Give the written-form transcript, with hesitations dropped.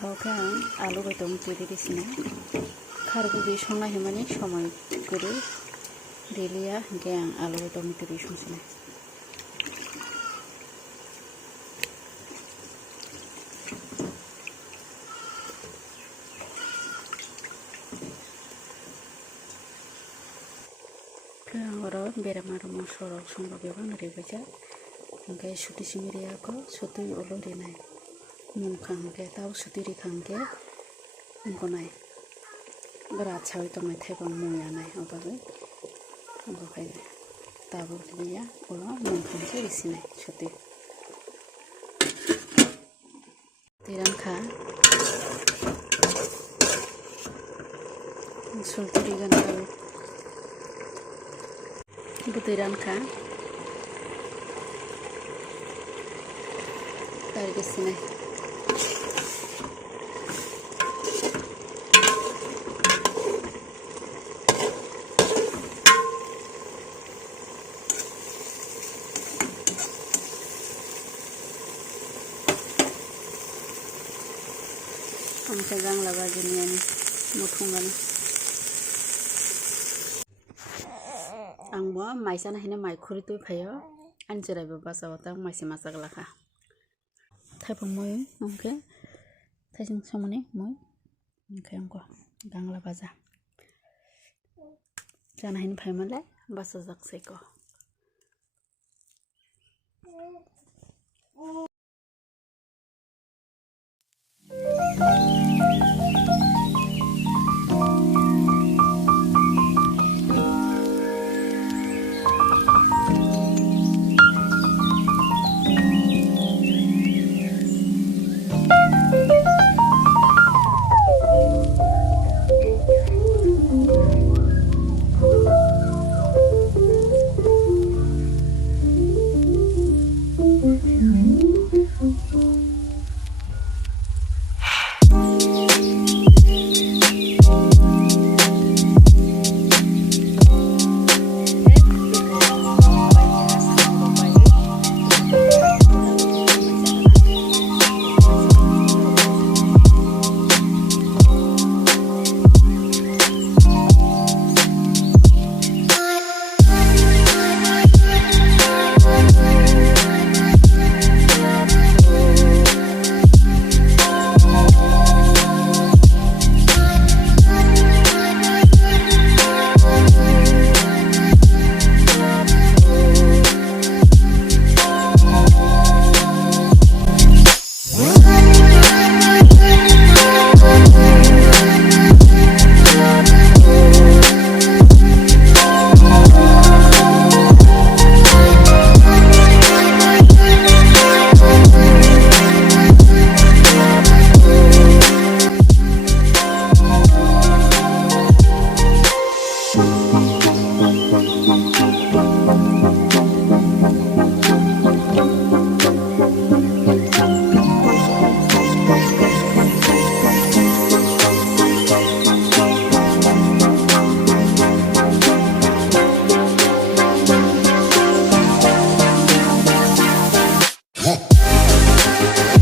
Tauke ang alu betong tiri di sini. Karbu bi song nahi mani somai guru delia hingke ang alu betong tiri song sini. Kwrwng oro berai marumo sorok song bebang ribaja. Hingke suti simiria ko suti ulo rinai. Mungkang ke tau suti rikang ke mungkonai. Berat sawi tong thai bang muya nai obagai. Obagai tabu dia ulo mungkang ke risinai suti. Tiran kha sulti rigan tabu. Butiran kha tarik sini. Ang tegang labagin yan mutungan. Ang mo mai sana hina mai khuri tu phayo anjerai baba sawata mai se masak lakha. Thai pang moi ngke thai sing somane moi ngke angko gangla baja. Jana hin phai male basa jak seko. Huh.